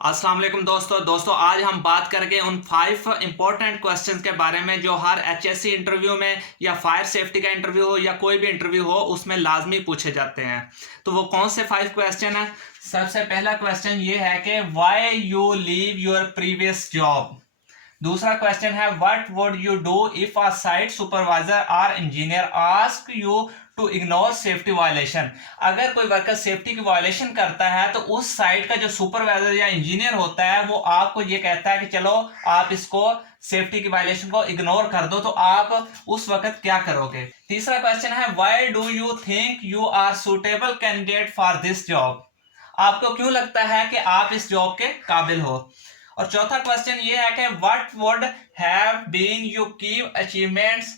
अस्सलाम वालेकुम दोस्तों आज हम बात करेंगे उन 5 इंपॉर्टेंट क्वेश्चंस के बारे में जो हर एचएससी इंटरव्यू में या फायर सेफ्टी का इंटरव्यू हो या कोई भी इंटरव्यू हो उसमें लाजमी पूछे जाते हैं। तो वो कौन से 5 क्वेश्चन है? सबसे पहला क्वेश्चन ये है कि why you leave your previous job. दूसरा क्वेश्चन है what would you do if a site supervisor और engineer ask you to ignore safety violation. अगर कोई वर्कर सेफ्टी की वायलेशन करता है तो उस साइट का जो सुपरवाइजर या इंजीनियर होता है वो आपको ये कहता है कि चलो आप इसको सेफ्टी की वायलेशन को इग्नोर कर दो, तो आप उस वक्त क्या करोगे। तीसरा क्वेश्चन है why do you think you are suitable candidate for this job. आपको क्यों लगता है कि आप इस जॉब के काबिल हो। और चौथा क्वेश्चन ये है कि what would have been your key achievements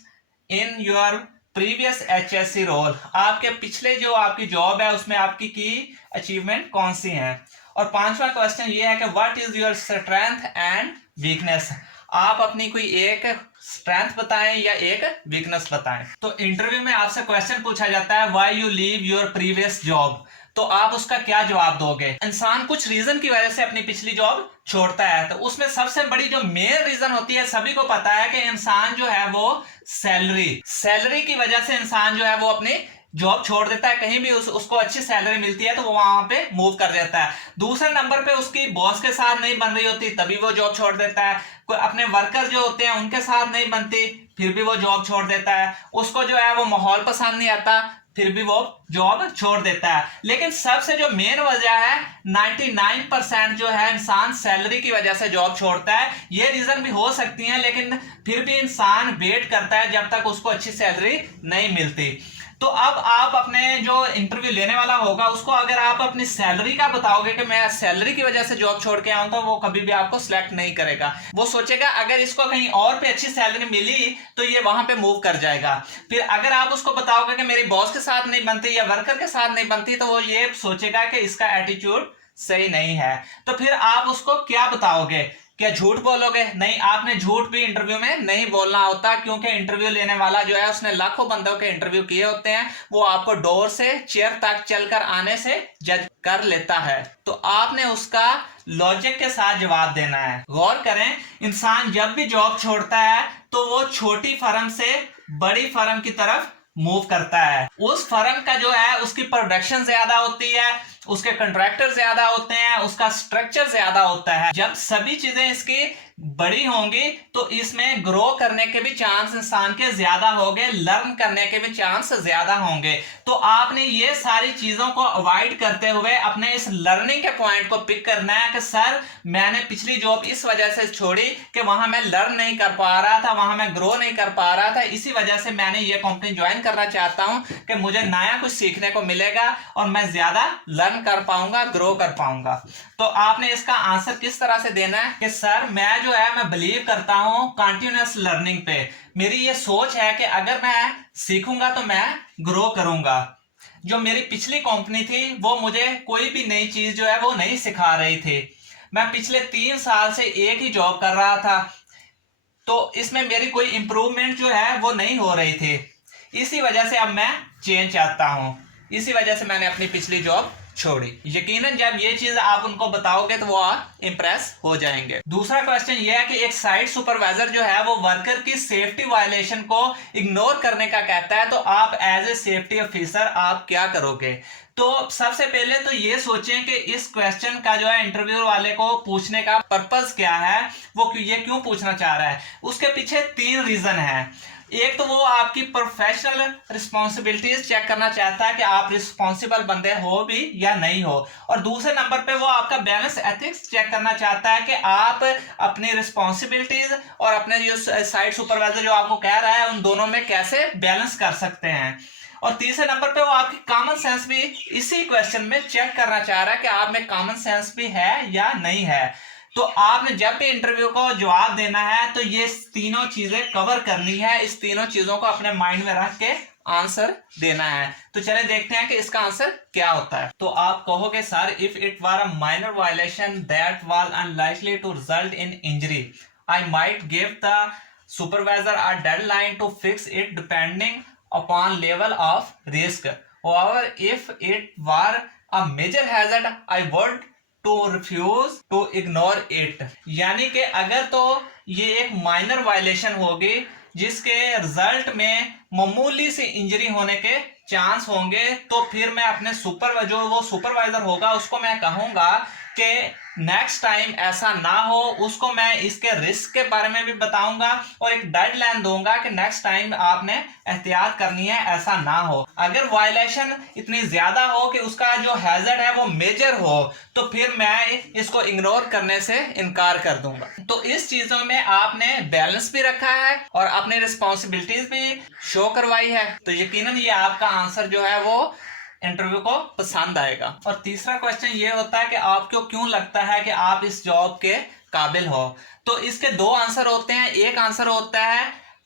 in your previous HSC role. आपके पिछले जो आपकी जॉब है उसमें आपकी की अचीवमेंट कौन सी है। और पांचवा क्वेश्चन ये है कि what is your strength and weakness. आप अपनी कोई एक स्ट्रेंथ बताएं या एक वीकनेस बताएं। तो इंटरव्यू में आपसे क्वेश्चन पूछा जाता है why you leave your previous job, तो आप उसका क्या जवाब दोगे। इंसान कुछ रीजन की वजह से अपनी पिछली जॉब छोड़ता है, तो उसमें सबसे बड़ी जो मेन रीजन होती है सभी को पता है कि इंसान जो है वो सैलरी की वजह से इंसान जो है वो अपनी जॉब छोड़ देता है। कहीं भी उसको अच्छी सैलरी मिलती है तो वो वहां पे मूव कर देता है। दूसरे नंबर पे उसकी बॉस के साथ नहीं बन रही होती तभी वो जॉब छोड़ देता है। कोई अपने वर्कर जो होते हैं उनके साथ नहीं बनती फिर भी वो जॉब छोड़ देता है। उसको जो है वो माहौल पसंद नहीं आता फिर भी वो जॉब छोड़ देता है। लेकिन सबसे जो मेन वजह है 99% जो है इंसान सैलरी की वजह से जॉब छोड़ता है। ये रीजन भी हो सकती है लेकिन फिर भी इंसान वेट करता है जब तक उसको अच्छी सैलरी नहीं मिलती। तो अब आप अपने जो इंटरव्यू लेने वाला होगा उसको अगर आप अपनी सैलरी का बताओगे कि मैं सैलरी की वजह से जॉब छोड़ के आऊं, तो वो कभी भी आपको सिलेक्ट नहीं करेगा। वो सोचेगा अगर इसको कहीं और पे अच्छी सैलरी मिली तो ये वहां पे मूव कर जाएगा। फिर अगर आप उसको बताओगे कि मेरी बॉस के साथ नहीं बनती या वर्कर के साथ नहीं बनती तो वो ये सोचेगा कि इसका एटीट्यूड सही नहीं है। तो फिर आप उसको क्या बताओगे? क्या झूठ बोलोगे? नहीं, आपने झूठ भी इंटरव्यू में नहीं बोलना होता, क्योंकि इंटरव्यू लेने वाला जो है उसने लाखों बंदों के इंटरव्यू किए होते हैं। वो आपको डोर से चेयर तक चलकर आने से जज कर लेता है। तो आपने उसका लॉजिक के साथ जवाब देना है। गौर करें, इंसान जब भी जॉब छोड़ता है तो वो छोटी फर्म से बड़ी फर्म की तरफ मूव करता है। उस फर्म का जो है उसकी प्रोडक्शन ज्यादा होती है, उसके कंट्रैक्टर ज्यादा होते हैं, उसका स्ट्रक्चर ज्यादा होता है। जब सभी चीजें इसकी बड़ी होंगी तो इसमें ग्रो करने के भी चांस इंसान के ज्यादा होंगे, लर्न करने के भी चांस ज्यादा होंगे। तो आपने ये सारी चीजों को अवॉइड करते हुए अपने इस लर्निंग के पॉइंट को पिक करना है कि सर मैंने पिछली जॉब इस वजह से छोड़ी कि वहां मैं लर्न नहीं कर पा रहा था, वहां मैं ग्रो नहीं कर पा रहा था, इसी वजह से मैंने ये कंपनी ज्वाइन करना चाहता हूं कि मुझे नया कुछ सीखने को मिलेगा और मैं ज्यादा लर्न कर पाऊंगा, ग्रो कर पाऊंगा। तो आपने इसका आंसर किस तरह से देना है कि सर मैं जो है मैं बिलीव करता हूं कंटिन्यूअस लर्निंग पे। मेरी ये सोच है कि अगर मैं सीखूंगा तो मैं ग्रो करूंगा। जो मेरी पिछली कंपनी थी वो मुझे कोई भी नई चीज जो है वो नहीं सिखा रही थी। मैं पिछले 3 साल से एक ही जॉब कर रहा था, तो इसमें मेरी कोई इंप्रूवमेंट जो है वो नहीं हो रही थी। इसी वजह से अब मैं चेंज चाहता हूं। इसी वजह से मैंने अपनी पिछली जॉब छोड़ी। यकीनन जब ये चीज आप उनको बताओगे तो वो इंप्रेस हो जाएंगे। दूसरा क्वेश्चन ये है कि एक साइट सुपरवाइजर जो है वो वर्कर की सेफ्टी वायलेशन को इग्नोर करने का कहता है, तो आप एज ए सेफ्टी ऑफिसर आप क्या करोगे। तो सबसे पहले तो ये सोचें कि इस क्वेश्चन का जो है इंटरव्यू वाले को पूछने का पर्पस क्या है, वो ये क्यों पूछना चाह रहा है। उसके पीछे 3 रीजन है। एक तो वो आपकी प्रोफेशनल रिस्पॉन्सिबिलिटीज चेक करना चाहता है कि आप रिस्पॉन्सिबल बंदे हो भी या नहीं हो, और दूसरे नंबर पे वो आपका बैलेंस एथिक्स चेक करना चाहता है कि आप अपनी रिस्पॉन्सिबिलिटीज और अपने जो साइट सुपरवाइजर जो आपको कह रहा है उन दोनों में कैसे बैलेंस कर सकते हैं। और तीसरे नंबर पे वो आपकी कॉमन सेंस भी इसी क्वेश्चन में चेक करना चाह रहा है कि आप में कॉमन सेंस भी है या नहीं है। तो आपने जब भी इंटरव्यू को जवाब देना है तो ये तीनों चीजें कवर करनी है। इस तीनों चीजों को अपने माइंड में रख के आंसर देना है। तो चले देखते हैं कि इसका आंसर क्या होता है। तो आप कहोगे sir if it were a minor violation that was unlikely to result in injury I might give the supervisor a deadline to fix it depending upon level of risk. However, if it were a major hazard, I would to refuse to ignore it. यानी कि अगर तो ये एक minor violation होगी जिसके result में मामूली सी इंजरी होने के चांस होंगे, तो फिर मैं अपने सुपरवाइजर होगा उसको मैं कहूंगा कि नेक्स्ट टाइम ऐसा ना हो। उसको मैं इसके रिस्क के बारे में भी बताऊंगा और एक डेडलाइन दूंगा कि नेक्स्ट टाइम आपने एहतियात करनी है, ऐसा ना हो। अगर वायलेशन इतनी ज्यादा हो कि उसका जो हैजर्ड है वो मेजर हो, तो फिर मैं इसको इग्नोर करने से इनकार कर दूंगा। तो इस चीजों में आपने बैलेंस भी रखा है और अपनी रिस्पॉन्सिबिलिटीज भी शो करवाई है, तो यकीनन ये आपका आंसर जो है वो इंटरव्यू को पसंद आएगा। और तीसरा क्वेश्चन ये होता है कि आपको क्यों लगता है कि आप इस जॉब के काबिल हो। तो इसके दो आंसर होते हैं। एक आंसर होता है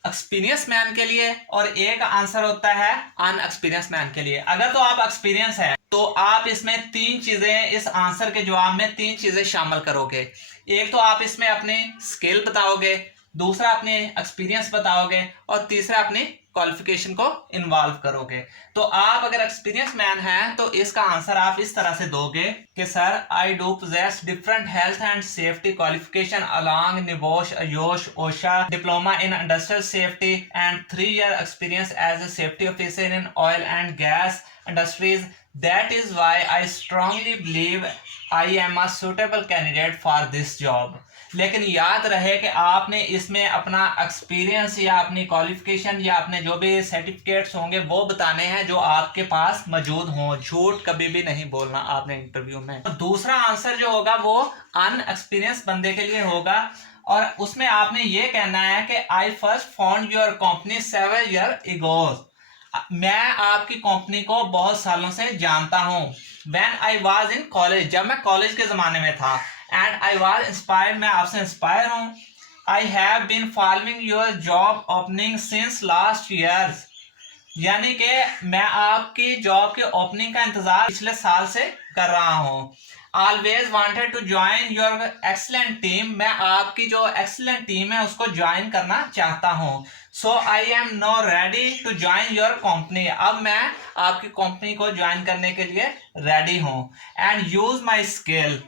एक्सपीरियंस मैन के लिए और एक आंसर होता है अनएक्सपीरियंस मैन के लिए। अगर तो आप एक्सपीरियंस है तो आप इसमें तीन चीजें, इस आंसर के जवाब में तीन चीजें शामिल करोगे। एक तो आप इसमें अपनी स्किल बताओगे, दूसरा अपने एक्सपीरियंस बताओगे और तीसरा अपनी क्वालिफिकेशन को इन्वॉल्व करोगे। तो आप अगर एक्सपीरियंस मैन हैं तो इसका आंसर आप इस तरह से दोगे कि sir I do possess different health and safety qualification along NEBOSH IOSH OSHA diploma in industrial safety and 3 year experience as a safety officer in oil and gas industries. That is why I strongly believe I am a suitable candidate for this job। लेकिन याद रहे कि आपने इसमें अपना experience या अपनी qualification या अपने जो भी सर्टिफिकेट्स होंगे वो बताने हैं जो आपके पास मौजूद हों। झूठ कभी भी नहीं बोलना आपने इंटरव्यू में। तो दूसरा आंसर जो होगा वो अनएक्सपीरियंस बंदे के लिए होगा और उसमें आपने ये कहना है कि I first found your company 7 years ago। मैं आपकी कंपनी को बहुत सालों से जानता हूं। When I was in college, जब मैं कॉलेज के जमाने में था। And I was inspired, मैं आपसे इंस्पायर हूं। I have been following your job opening since last years। यानी कि मैं आपकी जॉब के ओपनिंग का इंतजार पिछले साल से कर रहा हूं। Always wanted to join your excellent team। मैं आपकी जो excellent टीम है उसको ज्वाइन करना चाहता हूं। So I am now ready to join your company। अब मैं आपकी कंपनी को ज्वाइन करने के लिए रेडी हूं। And use my skill।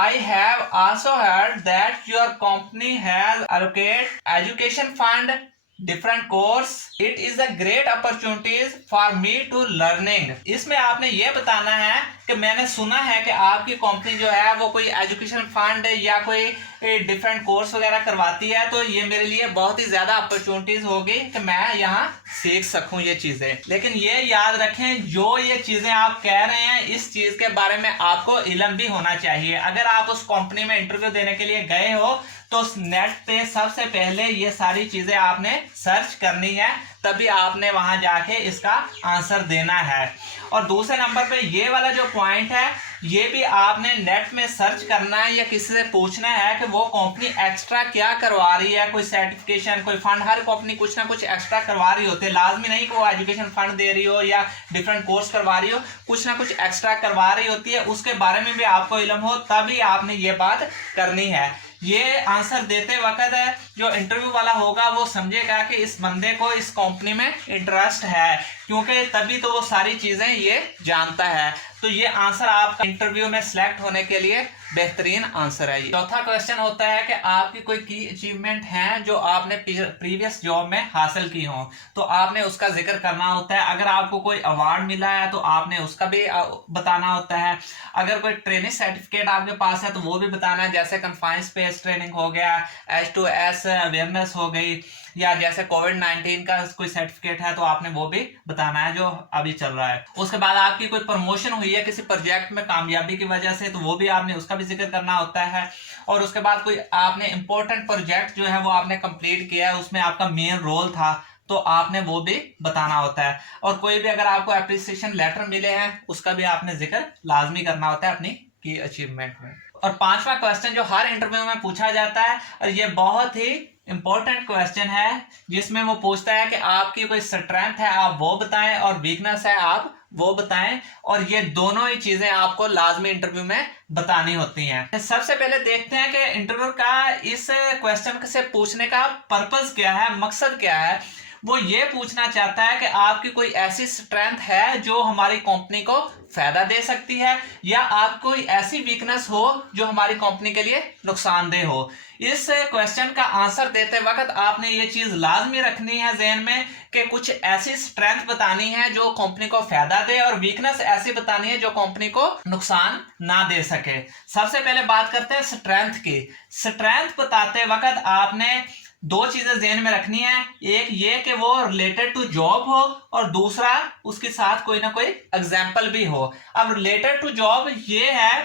I have also heard that your company has allocated education fund different course। It is a great opportunities for me to learning। इसमें आपने ये बताना है कि मैंने सुना है कि आपकी कंपनी जो है वो कोई एजुकेशन फंड या कोई डिफरेंट कोर्स वगैरह करवाती है, तो ये मेरे लिए बहुत ही ज्यादा अपॉर्चुनिटीज होगी कि मैं यहाँ सीख सकूं ये चीजें। लेकिन ये याद रखें जो ये चीजें आप कह रहे हैं इस चीज के बारे में आपको इल्म भी होना चाहिए। अगर आप उस कंपनी में इंटरव्यू देने के लिए गए हो तो नेट पे सबसे पहले ये सारी चीजें आपने सर्च करनी है, तभी आपने वहां जाके इसका आंसर देना है। और दूसरे नंबर पे ये वाला जो पॉइंट है ये भी आपने नेट में सर्च करना है या किसी से पूछना है कि वो कंपनी एक्स्ट्रा क्या करवा रही है, कोई सर्टिफिकेशन, कोई फंड। हर कंपनी कुछ ना कुछ एक्स्ट्रा करवा रही होती है, लाजमी नहीं कि वो एजुकेशन फंड दे रही हो या डिफरेंट कोर्स करवा रही हो, कुछ ना कुछ एक्स्ट्रा करवा रही होती है। उसके बारे में भी आपको इल्म हो तभी आपने ये बात करनी है। ये आंसर देते वक्त है जो इंटरव्यू वाला होगा वो समझेगा कि इस बंदे को इस कंपनी में इंटरेस्ट है, क्योंकि तभी तो वो सारी चीजें ये जानता है। तो ये आंसर आपका इंटरव्यू में सिलेक्ट होने के लिए बेहतरीन आंसर है। चौथा क्वेश्चन होता है कि आपकी कोई की अचीवमेंट है जो आपने प्रीवियस जॉब में हासिल की हो, तो आपने उसका जिक्र करना होता है। अगर आपको कोई अवार्ड मिला है तो आपने उसका भी बताना होता है। अगर कोई ट्रेनिंग सर्टिफिकेट आपके पास है तो वो भी बताना है, जैसे कन्फाइंड स्पेस ट्रेनिंग हो गया, H2S अवेयरनेस हो गई, या जैसे कोविड-19 का कोई सर्टिफिकेट है तो आपने वो भी बताना है जो अभी चल रहा है। उसके बाद आपकी कोई प्रमोशन हुई है किसी प्रोजेक्ट में कामयाबी की वजह से, तो वो भी आपने उसका भी जिक्र करना होता है। और उसके बाद कोई आपने इंपॉर्टेंट प्रोजेक्ट जो है वो आपने कंप्लीट किया है, उसमें आपका मेन रोल था, तो आपने वो भी बताना होता है। और कोई भी अगर आपको एप्रिसिएशन लेटर मिले हैं उसका भी आपने जिक्र लाजमी करना होता है अपनी की अचीवमेंट में। और पांचवा क्वेश्चन जो हर इंटरव्यू में पूछा जाता है, और ये बहुत ही इंपॉर्टेंट क्वेश्चन है, जिसमें वो पूछता है कि आपकी कोई स्ट्रेंथ है आप वो बताएं और वीकनेस है आप वो बताएं। और ये दोनों ही चीजें आपको लाजमी इंटरव्यू में बतानी होती हैं। सबसे पहले देखते हैं कि इंटरव्यू का इस क्वेश्चन से पूछने का पर्पस क्या है, मकसद क्या है। वो ये पूछना चाहता है कि आपकी कोई ऐसी स्ट्रेंथ है जो हमारी कंपनी को फायदा दे सकती है, या आप कोई ऐसी वीकनेस हो जो हमारी कंपनी के लिए नुकसानदेह हो। इस क्वेश्चन का आंसर देते वक्त आपने ये चीज लाजमी रखनी है जहन में कि कुछ ऐसी स्ट्रेंथ बतानी है जो कंपनी को फायदा दे, और वीकनेस ऐसी बतानी है जो कंपनी को नुकसान ना दे सके। सबसे पहले बात करते हैं स्ट्रेंथ की। स्ट्रेंथ बताते वक्त आपने दो चीजें ध्यान में रखनी है, एक ये कि वो रिलेटेड टू जॉब हो, और दूसरा उसके साथ कोई ना कोई एग्जाम्पल भी हो। अब रिलेटेड टू जॉब ये है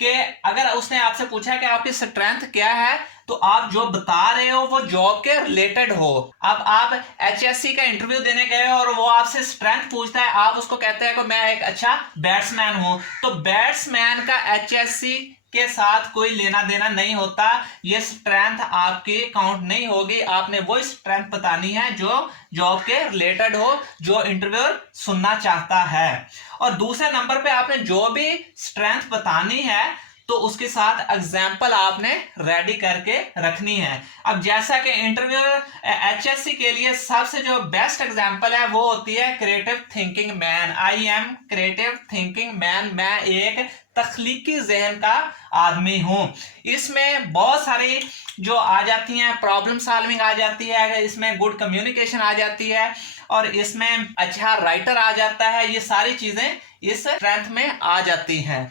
कि अगर उसने आपसे पूछा है कि आपकी स्ट्रेंथ क्या है, तो आप जो बता रहे हो वो जॉब के रिलेटेड हो। अब आप एचएससी का इंटरव्यू देने गए और वो आपसे स्ट्रेंथ पूछता है, आप उसको कहते हैं कि मैं एक अच्छा बैट्समैन हूं, तो बैट्समैन का एचएससी के साथ कोई लेना देना नहीं होता, ये स्ट्रेंथ आपकी काउंट नहीं होगी। आपने वो स्ट्रेंथ बतानी है जो जॉब के रिलेटेड हो, जो इंटरव्यूअर सुनना चाहता है। और दूसरे नंबर पे आपने जो भी स्ट्रेंथ बतानी है तो उसके साथ एग्जाम्पल आपने रेडी करके रखनी है। अब जैसा कि इंटरव्यूअर एचएससी के लिए सबसे जो बेस्ट एग्जाम्पल है वो होती है creative thinking man. I am creative thinking man, मैं एक तख्लीकी जहन का आदमी हूं। इसमें बहुत सारी जो आ जाती हैं, प्रॉब्लम सॉल्विंग आ जाती है, इसमें गुड कम्युनिकेशन आ जाती है, और इसमें अच्छा राइटर आ जाता है। ये सारी चीजें इस स्ट्रेंथ में आ जाती हैं।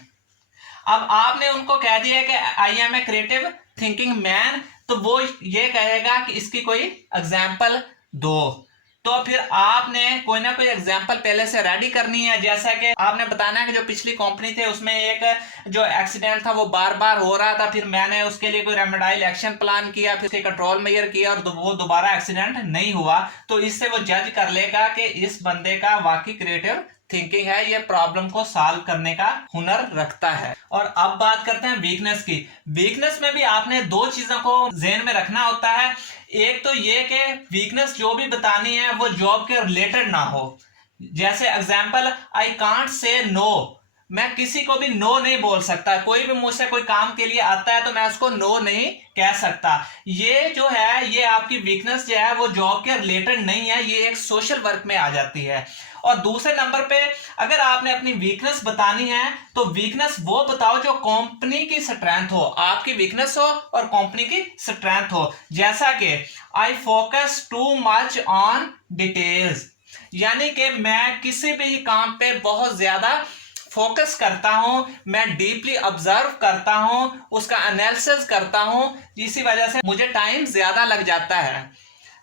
अब आपने उनको कह दिया कि I am a creative thinking man, तो वो ये कहेगा कि इसकी कोई एग्जाम्पल दो। तो फिर आपने कोई ना कोई एग्जाम्पल पहले से रेडी करनी है। जैसा कि आपने बताना है कि जो पिछली कंपनी थे उसमें एक जो एक्सीडेंट था वो बार बार हो रहा था, फिर मैंने उसके लिए कोई रेमेडाइल एक्शन प्लान किया, फिर कंट्रोल मेजर किया, और वो दोबारा एक्सीडेंट नहीं हुआ। तो इससे वो जज कर लेगा कि इस बंदे का वाकई क्रिएटिव थिंकिंग है, ये प्रॉब्लम को सॉल्व करने का हुनर रखता है। और अब बात करते हैं वीकनेस की। वीकनेस में भी आपने दो चीजों को ध्यान में रखना होता है। एक तो ये कि वीकनेस जो भी बतानी है वो जॉब के रिलेटेड ना हो। जैसे example, I can't say no, मैं किसी को भी नो नहीं बोल सकता। कोई भी मुझसे कोई काम के लिए आता है तो मैं उसको नो नहीं कह सकता। ये जो है, ये आपकी वीकनेस जो है वो जॉब के रिलेटेड नहीं है, ये एक सोशल वर्क में आ जाती है। और दूसरे नंबर पे अगर आपने अपनी वीकनेस बतानी है तो वीकनेस वो बताओ जो कंपनी की स्ट्रेंथ हो, आपकी वीकनेस हो और कंपनी की स्ट्रेंथ हो। जैसा कि I focus too much on details, यानी कि मैं किसी भी काम पे बहुत ज्यादा फोकस करता हूं, मैं डीपली ऑब्जर्व करता हूं, उसका एनालिसिस करता हूं, इसी वजह से मुझे टाइम ज्यादा लग जाता है।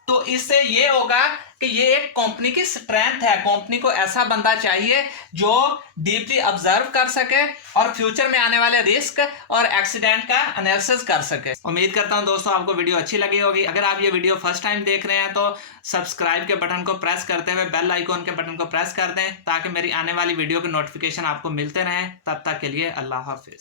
तो इससे ये होगा कि ये एक कंपनी की स्ट्रेंथ है। कंपनी को ऐसा बंदा चाहिए जो डीपली ऑब्जर्व कर सके और फ्यूचर में आने वाले रिस्क और एक्सीडेंट का एनालिसिस कर सके। उम्मीद करता हूं दोस्तों आपको वीडियो अच्छी लगी होगी। अगर आप ये वीडियो फर्स्ट टाइम देख रहे हैं तो सब्सक्राइब के बटन को प्रेस करते हुए बेल आइकॉन के बटन को प्रेस कर दें ताकि मेरी आने वाली वीडियो के नोटिफिकेशन आपको मिलते रहें। तब तक के लिए अल्लाह हाफिज।